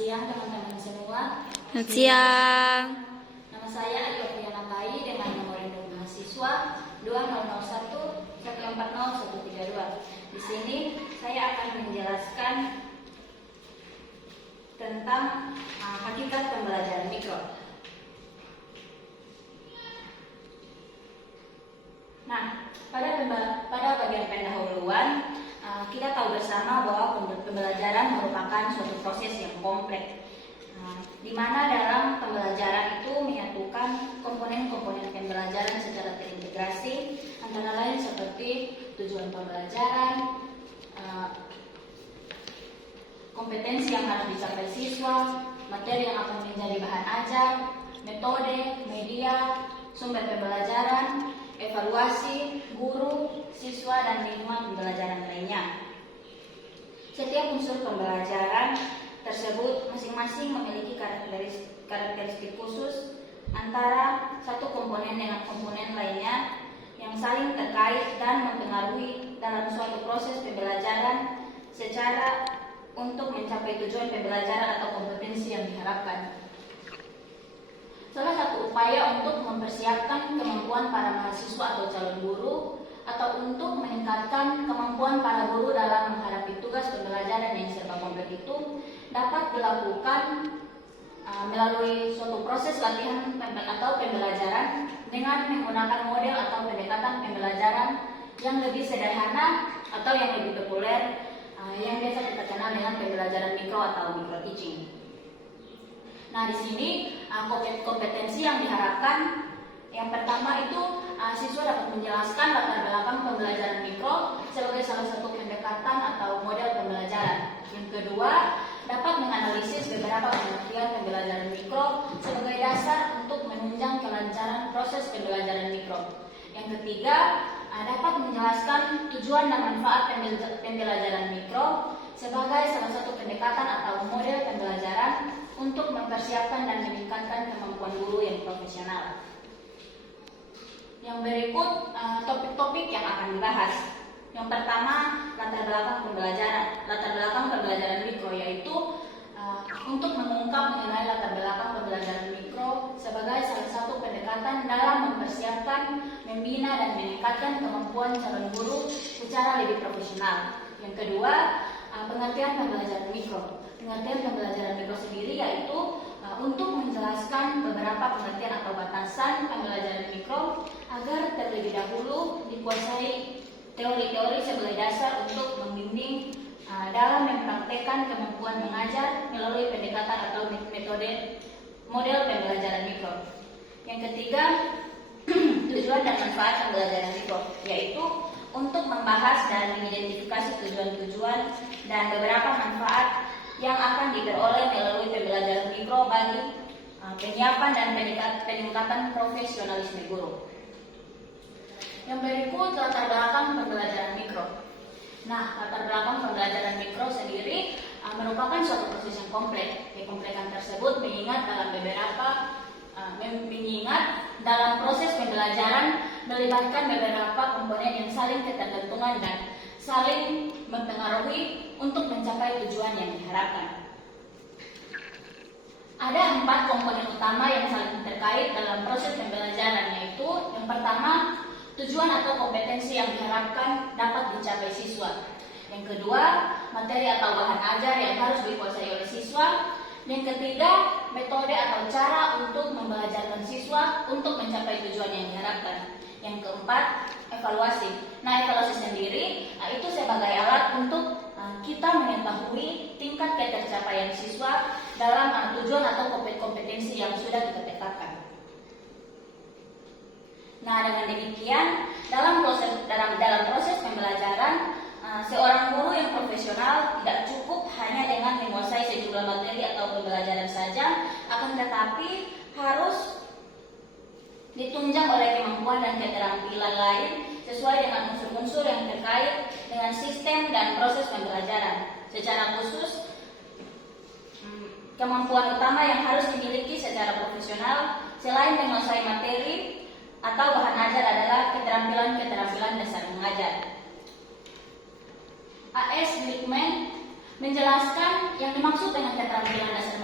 siang teman-teman semua. Selamat siang. Nama saya Ayu Apriana Kai dengan nomor induk mahasiswa 2001140132. Di sini saya akan menjelaskan tentang hakikat pembelajaran mikro. Nah, pada bagian pendahuluan kita tahu bersama bahwa pembelajaran merupakan suatu proses yang kompleks, di mana dalam pembelajaran itu menyatukan komponen-komponen pembelajaran secara terintegrasi, antara lain seperti tujuan pembelajaran, kompetensi yang harus dicapai siswa, materi yang akan menjadi bahan ajar, metode, media, sumber pembelajaran, evaluasi, guru, siswa, dan lingkungan pembelajaran lainnya. Setiap unsur pembelajaran tersebut masing-masing memiliki karakteristik khusus antara satu komponen dengan komponen lainnya yang saling terkait dan mempengaruhi dalam suatu proses pembelajaran secara untuk mencapai tujuan pembelajaran atau kompetensi yang diharapkan. Salah satu upaya untuk mempersiapkan kemampuan para mahasiswa atau calon guru atau untuk meningkatkan kemampuan para guru dalam menghadapi tugas pembelajaran yang serba kompleks itu dapat dilakukan melalui suatu proses latihan atau pembelajaran dengan menggunakan model atau pendekatan pembelajaran yang lebih sederhana atau yang lebih populer yang biasa kita kenal dengan pembelajaran mikro atau micro teaching. Nah, di sini kompetensi yang diharapkan yang pertama itu siswa dapat menjelaskan latar belakang pembelajaran mikro sebagai salah satu pendekatan atau model pembelajaran. Yang kedua, dapat menganalisis beberapa pengertian pembelajaran mikro sebagai dasar untuk menunjang kelancaran proses pembelajaran mikro. Yang ketiga, dapat menjelaskan tujuan dan manfaat pembelajaran mikro sebagai salah satu pendekatan atau model pembelajaran untuk mempersiapkan dan meningkatkan kemampuan guru yang profesional. Yang berikut topik-topik yang akan dibahas. Yang pertama, latar belakang pembelajaran. Latar belakang pembelajaran mikro yaitu untuk mengungkap mengenai latar belakang pembelajaran mikro sebagai salah satu pendekatan dalam mempersiapkan, membina dan meningkatkan kemampuan calon guru secara lebih profesional. Yang kedua, pengertian pembelajaran mikro. Pengertian pembelajaran mikro sendiri yaitu untuk menjelaskan beberapa pengertian atau batasan pembelajaran mikro agar terlebih dahulu dikuasai teori-teori sebagai dasar untuk membimbing dalam mempraktekkan kemampuan mengajar melalui pendekatan atau metode model pembelajaran mikro. Yang ketiga, tujuan dan manfaat pembelajaran mikro yaitu untuk membahas dan mengidentifikasi tujuan-tujuan dan beberapa manfaat yang akan diperoleh melalui pembelajaran mikro bagi penyiapan dan peningkatan profesionalisme guru. Yang berikut latar belakang pembelajaran mikro. Nah, latar belakang pembelajaran mikro sendiri merupakan suatu proses yang kompleks. Kekompleksan tersebut mengingat dalam proses pembelajaran melibatkan beberapa komponen yang saling ketergantungan dan saling mempengaruhi untuk mencapai tujuan yang diharapkan. Ada 4 komponen utama yang saling terkait dalam proses pembelajaran, yaitu yang pertama, tujuan atau kompetensi yang diharapkan dapat dicapai siswa. Yang kedua, materi atau bahan ajar yang harus dikuasai oleh siswa. Yang ketiga, metode atau cara untuk membelajarkan siswa untuk mencapai tujuan yang diharapkan. Yang keempat, evaluasi. Nah, evaluasi sendiri itu sebagai alat untuk kita mengetahui tingkat ketercapaian siswa dalam tujuan atau kompetensi yang sudah kita tetapkan. Nah, dengan demikian dalam proses pembelajaran seorang guru yang profesional tidak cukup hanya dengan menguasai sejumlah materi atau pembelajaran saja, akan tetapi harus ditunjang oleh kemampuan dan keterampilan lain sesuai dengan unsur-unsur yang terkait dengan sistem dan proses pembelajaran. Secara khusus, kemampuan utama yang harus dimiliki secara profesional selain menguasai materi atau bahan ajar adalah keterampilan dasar mengajar. A.S. Glickman menjelaskan yang dimaksud dengan keterampilan dasar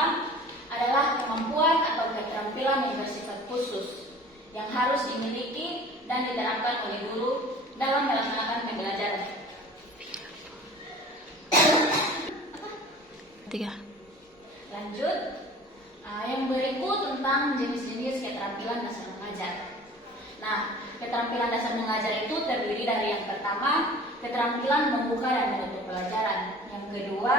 pertama adalah kemampuan atau keterampilan yang bersifat khusus yang harus dimiliki dan diterapkan oleh guru dalam melaksanakan pembelajaran. 3. Lanjut, yang berikut tentang jenis-jenis keterampilan dasar mengajar. Nah, keterampilan dasar mengajar itu terdiri dari yang pertama, keterampilan membuka dan menutup pelajaran. Yang kedua,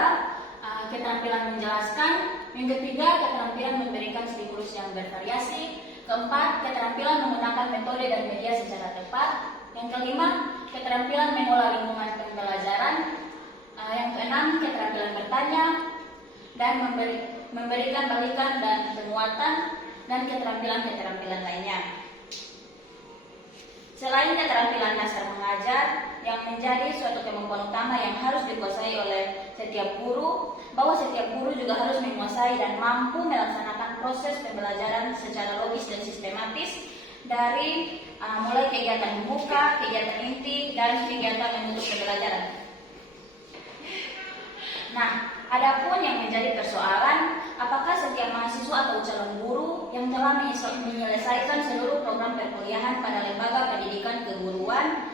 keterampilan menjelaskan. Yang ketiga, keterampilan memberikan stimulus yang bervariasi. Keempat, keterampilan menggunakan metode dan media secara tepat. Yang kelima, keterampilan mengolah lingkungan pembelajaran. Yang keenam, keterampilan bertanya dan memberikan balikan dan penguatan, dan keterampilan-keterampilan lainnya. Selain keterampilan dasar mengajar yang menjadi suatu kemampuan utama yang harus dikuasai oleh setiap guru, bahwa setiap guru juga harus menguasai dan mampu melaksanakan proses pembelajaran secara logis dan sistematis dari mulai kegiatan membuka, kegiatan inti, dan kegiatan menutup pembelajaran. Nah, adapun yang menjadi persoalan, apakah setiap mahasiswa atau calon guru yang telah menyelesaikan seluruh program perkuliahan pada lembaga pendidikan keguruan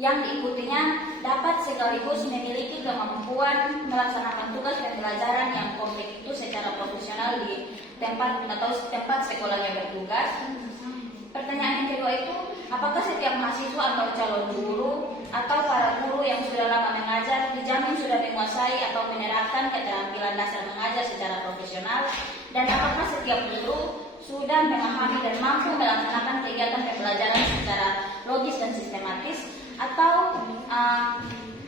yang diikutinya dapat sekaligus memiliki kemampuan melaksanakan tugas pembelajaran yang komplit itu secara profesional di tempat sekolahnya bertugas? Pertanyaan yang kedua itu, apakah setiap mahasiswa atau calon guru atau para guru yang sudah lama mengajar dijamin sudah menguasai atau menerapkan keterampilan dasar mengajar secara profesional, dan apakah setiap guru sudah memahami dan mampu melaksanakan kegiatan pembelajaran secara logis dan sistematis, atau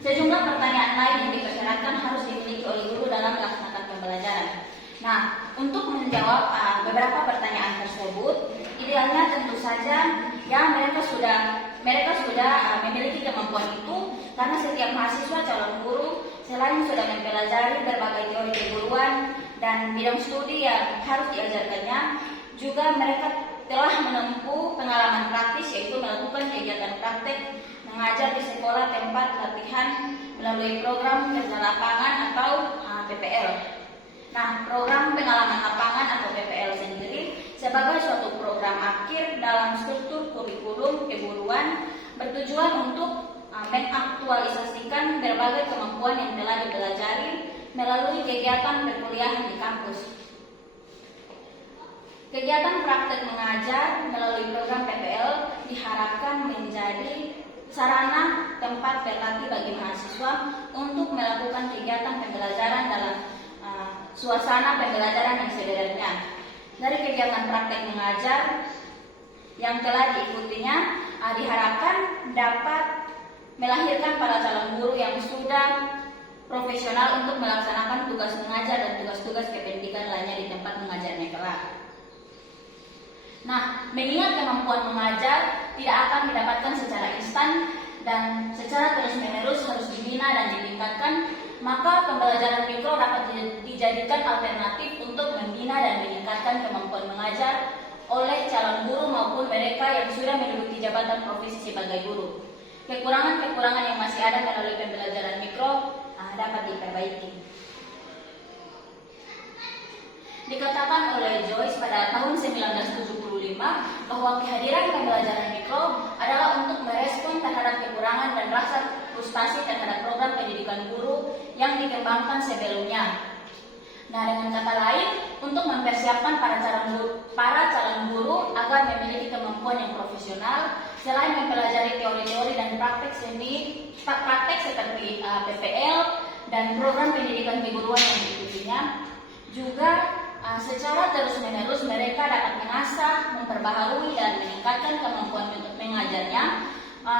sejumlah pertanyaan lain yang dipersyaratkan harus dimiliki oleh guru dalam melaksanakan pembelajaran. Nah, untuk menjawab beberapa pertanyaan tersebut, idealnya tentu saja ya mereka sudah memiliki kemampuan itu, karena setiap mahasiswa calon guru selain sudah mempelajari berbagai teori keguruan dan bidang studi yang harus diajarkannya, juga mereka telah menempuh pengalaman praktis, yaitu melakukan kegiatan praktek mengajar di sekolah tempat latihan melalui program kerja lapangan atau PPL. Nah, program pengalaman lapangan atau PPL sendiri sebagai suatu program akhir dalam struktur kurikulum keguruan bertujuan untuk mengaktualisasikan berbagai kemampuan yang telah dipelajari melalui kegiatan perkuliahan di kampus. Kegiatan praktek mengajar melalui program PPL diharapkan menjadi sarana tempat berlatih bagi mahasiswa untuk melakukan kegiatan pembelajaran dalam suasana pembelajaran yang sederhana. Dari kegiatan praktek mengajar yang telah diikutinya diharapkan dapat melahirkan para calon guru yang sudah profesional untuk melaksanakan tugas mengajar dan tugas-tugas kependidikan lainnya di tempat mengajarnya kelak. Nah, mengingat kemampuan mengajar tidak akan didapatkan secara instan dan secara terus-menerus harus dibina dan ditingkatkan, maka pembelajaran mikro dapat dijadikan alternatif untuk membina dan meningkatkan kemampuan mengajar oleh calon guru maupun mereka yang sudah menduduki jabatan profesi sebagai guru. Kekurangan-kekurangan yang masih ada melalui pembelajaran mikro dapat diperbaiki. Dikatakan oleh Joyce pada tahun 1975 bahwa kehadiran pembelajaran mikro adalah untuk merespon terhadap kekurangan dan rasa frustasi terhadap program pendidikan guru yang dikembangkan sebelumnya. Nah, dengan kata lain, untuk mempersiapkan para calon guru agar memiliki kemampuan yang profesional, selain mempelajari teori-teori dan praktek seperti PPL dan program pendidikan keguruan yang diikutinya, juga secara terus-menerus mereka dapat mengasah, memperbaharui dan meningkatkan kemampuan untuk mengajarnya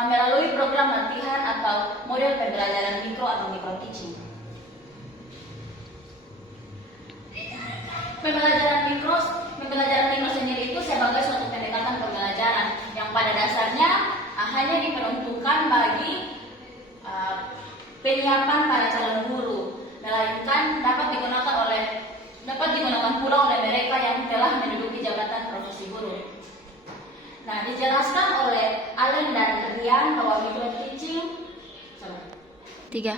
melalui program latihan atau model pembelajaran mikro atau micro teaching. Pembelajaran mikro sendiri itu sebagai suatu pendekatan pembelajaran yang pada dasarnya hanya diperuntukkan bagi penyiapan para calon guru, melainkan dapat digunakan pula oleh mereka yang telah menduduki jabatan profesi guru. Nah, dijelaskan oleh Allen dan Rian bahwa micro teaching 3.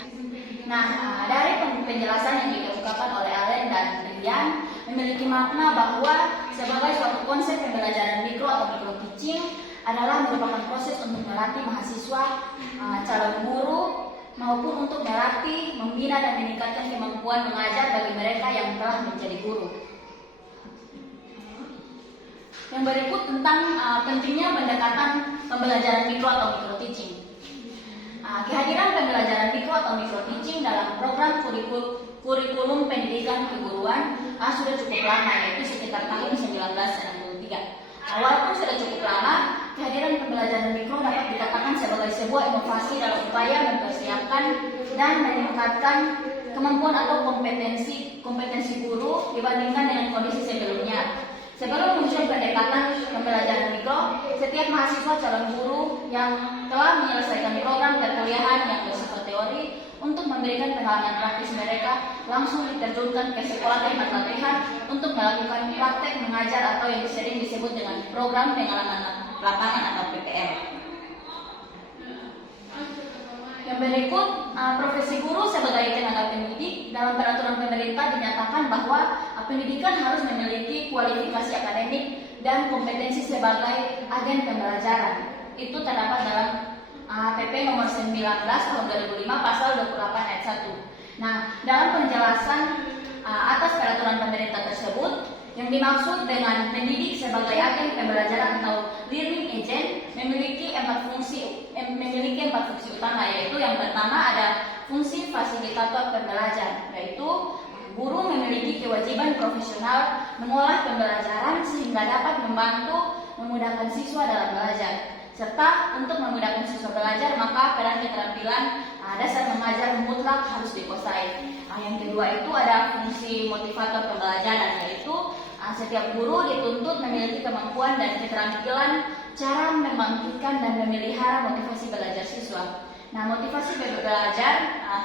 Nah, dari penjelasan yang dikemukakan oleh Allen dan penelitian memiliki makna bahwa sebagai suatu konsep pembelajaran mikro atau micro teaching adalah merupakan proses untuk melatih mahasiswa, calon guru, maupun untuk melatih, membina dan meningkatkan kemampuan mengajar bagi mereka yang telah menjadi guru. Yang berikut tentang pentingnya pendekatan pembelajaran mikro atau micro teaching. Kehadiran pembelajaran mikro atau micro teaching dalam program kurikulum pendidikan keguruan sudah cukup lama, yaitu sekitar tahun 1993. Walaupun sudah cukup lama, kehadiran pembelajaran mikro dapat dikatakan sebagai sebuah inovasi dalam upaya mempersiapkan dan meningkatkan kemampuan atau kompetensi guru dibandingkan dengan kondisi sebelumnya. Sebelum muncul pendekatan pembelajaran mikro, setiap mahasiswa calon guru yang telah menyelesaikan program perkuliahan yang bersifat teori untuk memberikan pengalaman praktis mereka langsung diterjunkan ke sekolah teknik latihan untuk melakukan praktek mengajar atau yang sering disebut dengan program pengalaman lapangan atau PPL. Yang berikut, profesi guru sebagai tenaga pendidik. Dalam peraturan pemerintah dinyatakan bahwa pendidikan harus memiliki kualifikasi akademik dan kompetensi sebagai agen pembelajaran. Itu terdapat dalam PP nomor 19 tahun 2005 pasal 28 ayat 1. Nah, dalam penjelasan atas peraturan pemerintah tersebut, yang dimaksud dengan pendidik sebagai agen pembelajaran atau learning agent memiliki empat fungsi utama, yaitu yang pertama ada fungsi fasilitator pembelajar, yaitu guru memiliki kewajiban profesional mengolah pembelajaran sehingga dapat membantu memudahkan siswa dalam belajar. Serta untuk memudahkan siswa belajar, maka peran keterampilan dasar mengajar mutlak harus dikuasai. Yang kedua itu ada fungsi motivator pembelajaran, yaitu setiap guru dituntut memiliki kemampuan dan keterampilan cara membangkitkan dan memelihara motivasi belajar siswa. Nah, motivasi belajar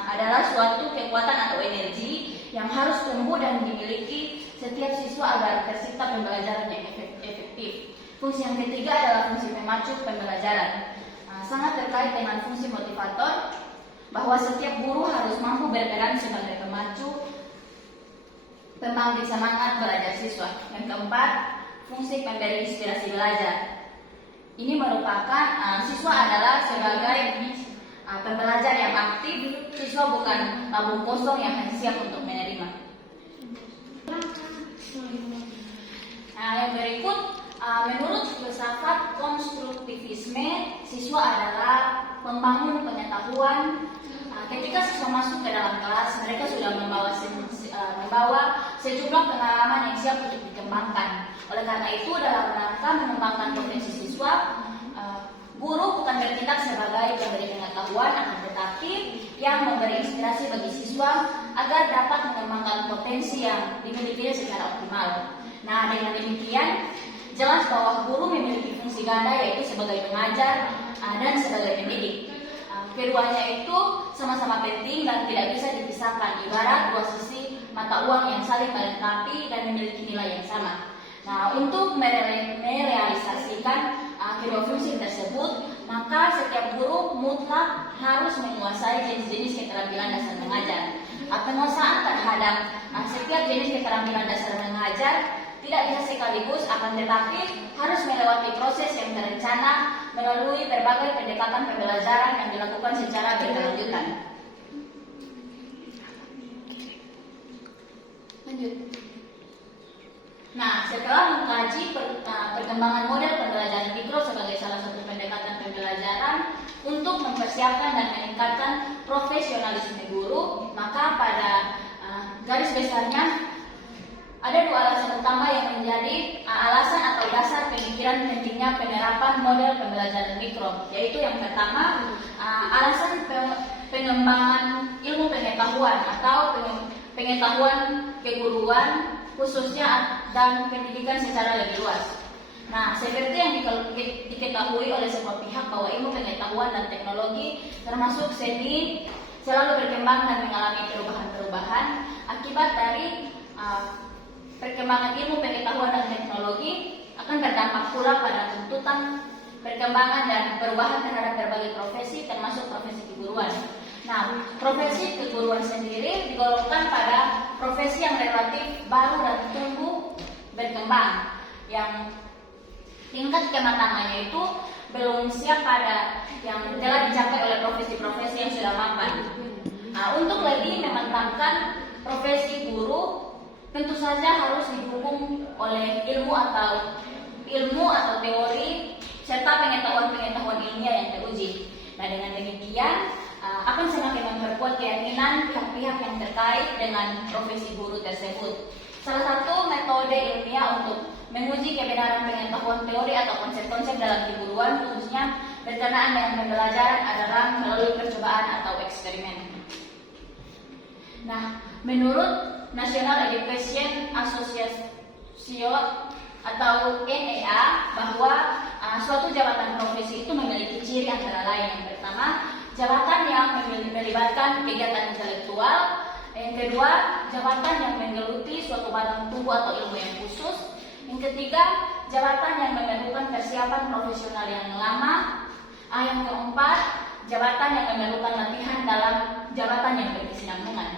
adalah suatu kekuatan atau energi yang harus tumbuh dan dimiliki setiap siswa agar tercipta pembelajaran yang efektif. Fungsi yang ketiga adalah fungsi pemacu pembelajaran. Sangat terkait dengan fungsi motivator, bahwa setiap guru harus mampu berperan sebagai pemacu pembangkit semangat belajar siswa. Yang keempat, fungsi pemberi inspirasi belajar. Ini merupakan siswa adalah sebagai pembelajar yang aktif, siswa bukan tabung kosong yang hanya siap untuk menerima. Yang berikut, menurut filsafat konstruktivisme, siswa adalah pembangun pengetahuan. Ketika siswa masuk ke dalam kelas, mereka sudah membawa sejumlah pengalaman yang siap untuk dikembangkan. Oleh karena itu, dalam rangka mengembangkan potensi siswa, guru bukan bertindak sebagai pemberi pengetahuan, akan tetapi yang memberi inspirasi bagi siswa agar dapat mengembangkan potensi yang dimilikinya secara optimal. Nah, dengan demikian, jelas bahwa guru memiliki fungsi ganda, yaitu sebagai pengajar dan sebagai pendidik. Keduanya itu sama-sama penting dan tidak bisa dipisahkan, ibarat dua sisi mata uang yang saling melengkapi dan memiliki nilai yang sama. Nah, untuk merealisasikan kedua fungsi tersebut, maka setiap guru mutlak harus menguasai jenis-jenis keterampilan dasar mengajar. Penguasaan terhadap setiap jenis keterampilan dasar mengajar tidak bisa sekaligus, akan tetapi harus melewati proses yang terencana melalui berbagai pendekatan pembelajaran yang dilakukan secara berkelanjutan. Lanjut. Nah, setelah mengkaji perkembangan model pembelajaran mikro sebagai salah satu pendekatan pembelajaran untuk mempersiapkan dan meningkatkan profesionalisme guru, maka pada garis besarnya ada dua alasan utama yang menjadi alasan atau dasar pemikiran pentingnya penerapan model pembelajaran mikro, yaitu yang pertama, alasan pengembangan ilmu pengetahuan atau pengetahuan keguruan khususnya dan pendidikan secara lebih luas. Nah, seperti yang diketahui oleh semua pihak bahwa ilmu pengetahuan dan teknologi termasuk seni selalu berkembang dan mengalami perubahan-perubahan. Akibat dari perkembangan ilmu pengetahuan dan teknologi akan berdampak pula pada tuntutan perkembangan dan perubahan terhadap berbagai profesi termasuk profesi keguruan. Nah, profesi keguruan sendiri digolongkan pada profesi yang relatif baru dan tumbuh berkembang, yang tingkat kematangannya itu belum siap pada yang telah dicapai oleh profesi-profesi yang sudah mapan. Nah, untuk lebih memantapkan profesi guru, tentu saja harus didukung oleh ilmu atau teori serta pengetahuan ilmiah yang teruji. Nah, dengan demikian akan semakin memperkuat keyakinan pihak-pihak yang terkait dengan profesi guru tersebut. Salah satu metode ilmiah untuk menguji kebenaran pengetahuan teori atau konsep-konsep dalam keguruan, khususnya berkenaan dengan pembelajaran, adalah melalui percobaan atau eksperimen. Nah, menurut National Education Association atau NEA, bahwa suatu jabatan profesi itu memiliki ciri antara lain. Yang pertama, jabatan yang melibatkan kegiatan intelektual. Yang kedua, jabatan yang menggeluti suatu batang tubuh atau ilmu yang khusus. Yang ketiga, jabatan yang memerlukan persiapan profesional yang lama. Yang keempat, jabatan yang memerlukan latihan dalam jabatan yang berkesinambungan.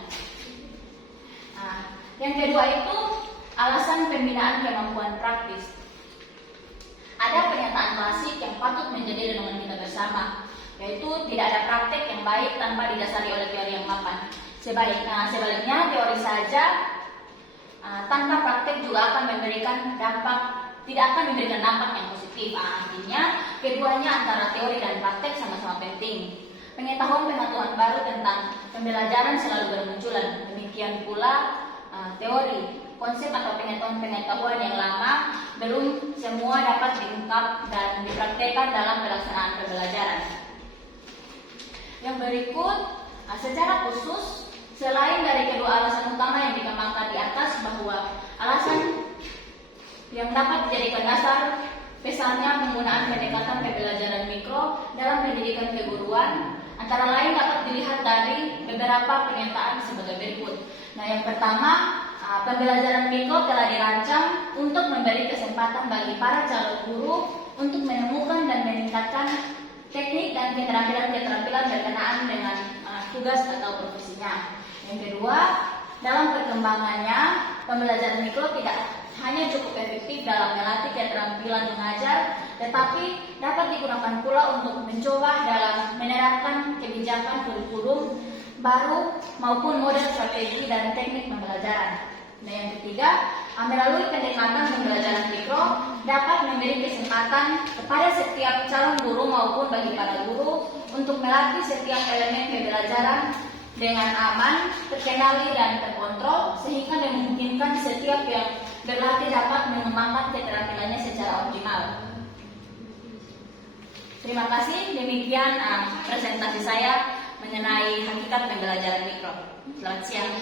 Yang kedua itu alasan pembinaan kemampuan praktis. Ada pernyataan klasik yang patut menjadi renungan kita bersama, yaitu tidak ada praktek yang baik tanpa didasari oleh teori yang mapan. Sebaliknya, teori saja tanpa praktek juga akan tidak akan memberikan dampak yang positif. Artinya, keduanya antara teori dan praktek sama-sama penting. Pengetahuan baru tentang pembelajaran selalu bermunculan. Demikian pula teori, konsep atau pengetahuan yang lama belum semua dapat diungkap dan dipraktekkan dalam pelaksanaan pembelajaran. Yang berikut, secara khusus, selain dari kedua alasan utama yang dikembangkan di atas, bahwa alasan yang dapat dijadikan dasar misalnya penggunaan pendekatan pembelajaran mikro dalam pendidikan keguruan, antara lain dapat dilihat dari beberapa pernyataan sebagai berikut. Nah, yang pertama, pembelajaran mikro telah dirancang untuk memberi kesempatan bagi para calon guru untuk menemukan dan meningkatkan teknik dan keterampilan berkenaan dengan tugas atau profesinya. Yang kedua, dalam perkembangannya, pembelajaran mikro tidak hanya cukup efektif dalam melatih keterampilan mengajar, tetapi dapat digunakan pula untuk mencoba dalam menerapkan kebijakan kurikulum baru maupun model strategi dan teknik pembelajaran. Nah, yang ketiga, melalui pendekatan pembelajaran mikro dapat memberi kesempatan kepada setiap calon guru maupun bagi para guru untuk melatih setiap elemen pembelajaran dengan aman, terkendali dan terkontrol, sehingga memungkinkan setiap yang berlatih dapat mengembangkan keterampilannya secara optimal. Terima kasih, demikian presentasi saya mengenai hakikat pembelajaran mikro. Selamat siang.